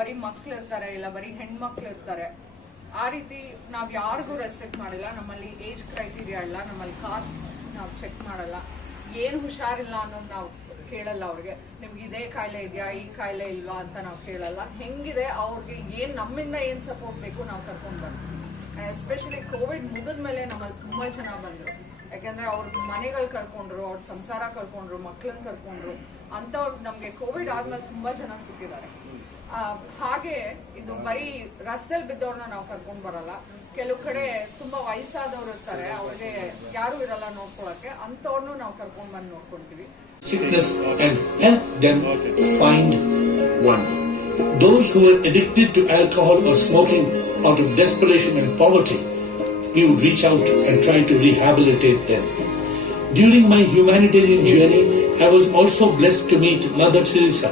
ಬರೀ ಮಕ್ಳು ಇರ್ತಾರೆ, ಇಲ್ಲ ಬರೀ ಹೆಣ್ಮಕ್ಳು ಇರ್ತಾರೆ. ಆ ರೀತಿ ನಾವು ಯಾರಿಗೂ ರೆಸ್ಟ್ರಿಕ್ಟ್ ಮಾಡಿಲ್ಲ. ನಮ್ಮಲ್ಲಿ ಏಜ್ ಕ್ರೈಟೀರಿಯಾ ಇಲ್ಲ, ನಮ್ಮಲ್ಲಿ ಕಾಸ್ಟ್ ನಾವು ಚೆಕ್ ಮಾಡಲ್ಲ. ಏನು ಹುಷಾರಿಲ್ಲ ಅನ್ನೋದು ನಾವು ಕೇಳಲ್ಲ. ಅವ್ರಿಗೆ ನಿಮ್ಗೆ ಇದೇ ಕಾಯಿಲೆ ಇದೆಯಾ, ಈ ಕಾಯಿಲೆ ಇಲ್ವಾ ಅಂತ ನಾವು ಕೇಳಲ್ಲ. ಹೆಂಗಿದೆ ಅವ್ರಿಗೆ ಏನು ನಮ್ಮಿಂದ ಏನು ಸಪೋರ್ಟ್ ಬೇಕು ನಾವು ಕರ್ಕೊಂಡು ಬರ್ತೀವಿ. ಎಸ್ಪೆಷಲಿ ಕೋವಿಡ್ ಮುಗಿದ್ಮೇಲೆ ನಮ್ಮಲ್ಲಿ ತುಂಬ ಜನ ಬಂದರು. ಯಾಕೆಂದರೆ ಅವ್ರ ಮನೆಗಳು ಕಳ್ಕೊಂಡ್ರು, ಅವ್ರ ಸಂಸಾರ ಕಳ್ಕೊಂಡ್ರು, ಮಕ್ಳನ್ನ ಕಳ್ಕೊಂಡ್ರು. ಅಂಥವ್ರು ನಮಗೆ ಕೋವಿಡ್ ಆದ್ಮೇಲೆ ತುಂಬ ಜನ ಸಿಕ್ಕಿದ್ದಾರೆ. ಹಾಗೆ ಇದು ಬರೀ ರಸ್ತೆಯಲ್ಲಿ ಬಿದ್ದವ್ರನ್ನ ನಾವು ಕರ್ಕೊಂಡು ಬರಲ್ಲ. ಕೆಲವು ಕಡೆ ತುಂಬ ವಯಸ್ಸಾದವ್ರು ಇರ್ತಾರೆ, ಅವ್ರಿಗೆ ಯಾರು ಇರಲ್ಲ ನೋಡ್ಕೊಳಕ್ಕೆ. ಅಂಥವ್ರನ್ನೂ ನಾವು ಕರ್ಕೊಂಡು ಬಂದು ನೋಡ್ಕೊಳ್ತೀವಿ. Sickness and help them find one. Those who are addicted to alcohol or smoking out of desperation and poverty, we would reach out and try to rehabilitate them. During my humanitarian journey, I was also blessed to meet Mother Teresa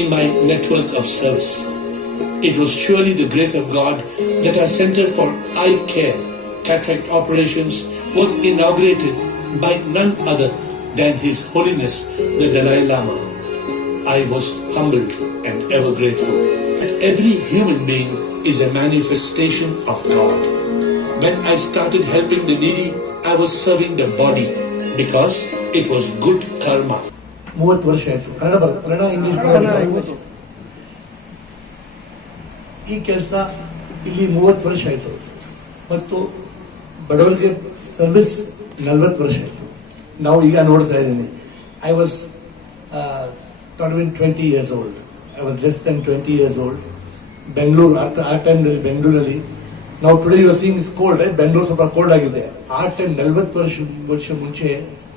in my network of service. It was surely the grace of God that our Center for Eye Care, Cataract Operations was inaugurated by none other than His Holiness the Dalai Lama. I was humbled and ever grateful. Every human being is a manifestation of God. When I started helping the needy, I was serving the body because it was good karma. 30 ವರ್ಷ ಆಯ್ತು. Kannada English ಈ ಕೆಲಸ ಇಲ್ಲಿ 30 ವರ್ಷ ಆಯ್ತು ಮತ್ತು ಬಡವರಿಗೆ service 40 ವರ್ಷ ಆಯ್ತು. ನಾವು ಈಗ ನೋಡ್ತಾ ಇದ್ದೀನಿ. I was not even 20 years old. I was less than 20 years old. Bengaluru ಆ ಟೈಮ್ನಲ್ಲಿ ಬೆಂಗಳೂರಲ್ಲಿ ನಾವು today you are seeing is cold right. Bengaluru ಸ್ವಲ್ಪ ಕೋಲ್ಡ್ ಆಗಿದೆ. ಆ ಟೈಮ್ 40 ವರ್ಷ ಮುಂಚೆ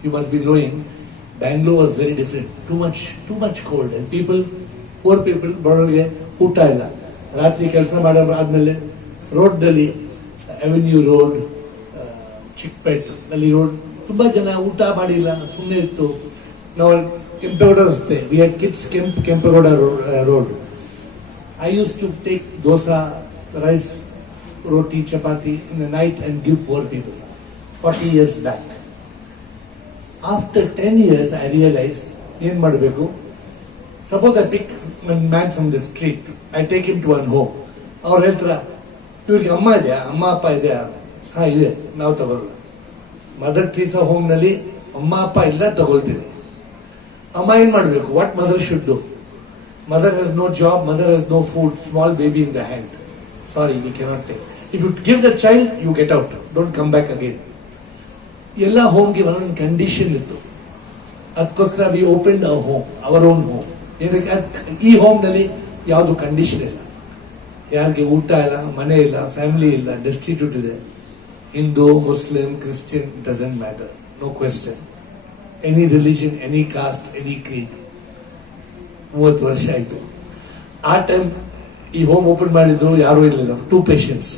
you must be knowing Bangalore was very different. Too much cold and poor people ಬಡವರಿಗೆ ಊಟ ಇಲ್ಲ. ರಾತ್ರಿ ಕೆಲಸ ಆದ್ಮೇಲೆ ರೋಡ್ನಲ್ಲಿ ಅವೆನ್ಯೂ ರೋಡ್, ಚಿಕ್ಕಪೇಟ್ ಅಲ್ಲಿ ರೋಡ್ ತುಂಬಾ ಜನ ಊಟ ಮಾಡಿಲ್ಲ, ಸುಮ್ಮನೆ ಇತ್ತು. ನಾವು ಕೆಂಪೇಗೌಡ ರಸ್ತೆ, we had kids Kempegowda road. I use to take dosa, rice, roti, chapati in the night and give poor people 40 years back. After 10 years, I realized, ಏನು ಮಾಡಬೇಕು? Suppose I pick one man from the street, I take him to one home. ಅವ್ರು ಹೇಳ್ತಾರ, ಇವ್ರಿಗೆ ಅಮ್ಮ ಇದೆಯಾ, ಅಮ್ಮ ಅಪ್ಪ ಇದೆಯಾ? ಹಾ ಇದೆ, ನಾವು ತಗೊಳ್ಳಲ್ಲ. ಮದರ್ ಟ್ರೀಸಾ ಹೋಮ್ನಲ್ಲಿ ಅಮ್ಮ ಅಪ್ಪ ಇಲ್ಲ, ತಗೊಳ್ತೀವಿ. ಅಮ್ಮ ಏನು ಮಾಡಬೇಕು? What mother should do? Mother has no job, mother has no food, small baby in the hand. Sorry, we cannot take. If you give the child, you get out, don't come back again. ಎಲ್ಲ ಹೋಮ್ಗೆ ಒಂದೊಂದು condition ಇತ್ತು. ಅದಕ್ಕೋಸ್ಕರ we opened a home, our own home. ಏನಕ್ಕೆ? ಈ ಹೋಮ್ನಲ್ಲಿ ಯಾವುದು condition ಇಲ್ಲ. ಯಾರಿಗೆ ಊಟ ಇಲ್ಲ, ಮನೆ ಇಲ್ಲ, ಫ್ಯಾಮಿಲಿ ಇಲ್ಲ, ಡೆಸ್ಟಿಟ್ಯೂಟ್ ಇದೆ. Hindu, Muslim, Christian, doesn't matter, no question. Any religion, any caste, any creed. 30 ವರ್ಷ ಆಯಿತು. ಆ ಟೈಮ್ ಈ ಹೋಮ್ ಓಪನ್ ಮಾಡಿದ್ರು, ಯಾರೂ ಇರಲಿಲ್ಲ. 2 patients,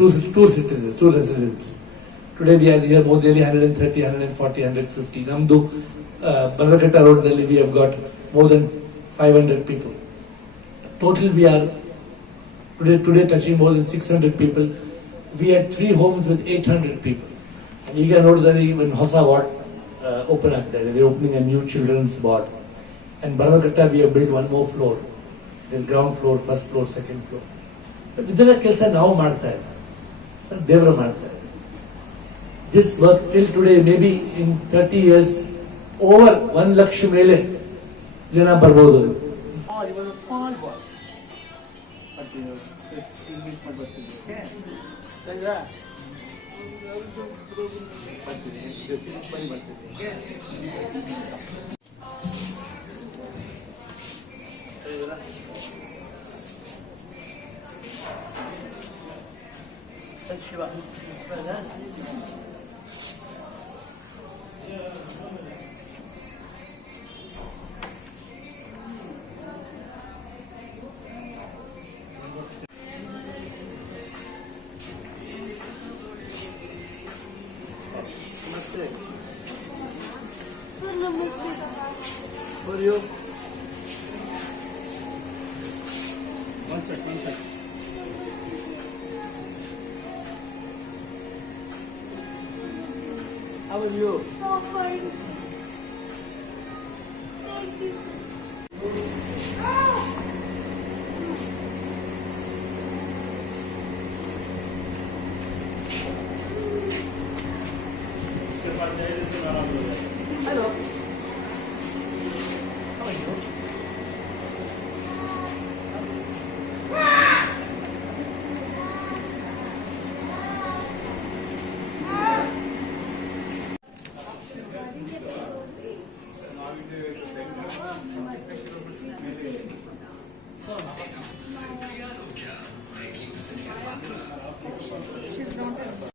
2 citizens, 2 residents. Today we are here more than 130, 140, 150. Namdu Bandarkhatta road nalli we have got more than 500 people. Total we are today touching more than 600 people. We had 3 homes with 800 people. And ಈಗ ನೋಡಿದ್ರೆ even ಹೊಸ ward open ಆಗ್ತಾ ಇದೆ. We are opening a new children's ward. And Bandarkhatta we have built one more floor. There's ground floor, first floor, second floor. ಇದೆಲ್ಲ ಕೆಲಸ ನಾವು ಮಾಡ್ತಾ ಇಲ್ಲ, ದೇವರು ಮಾಡ್ತಾ ಇದೆ. This work till today, maybe in 30 years, over 1 lakh ಮೇಲೆ ಜನ ಬರ್ಬೋದು. For you. One sec. How are you? Oh, fine. Thank you. She's not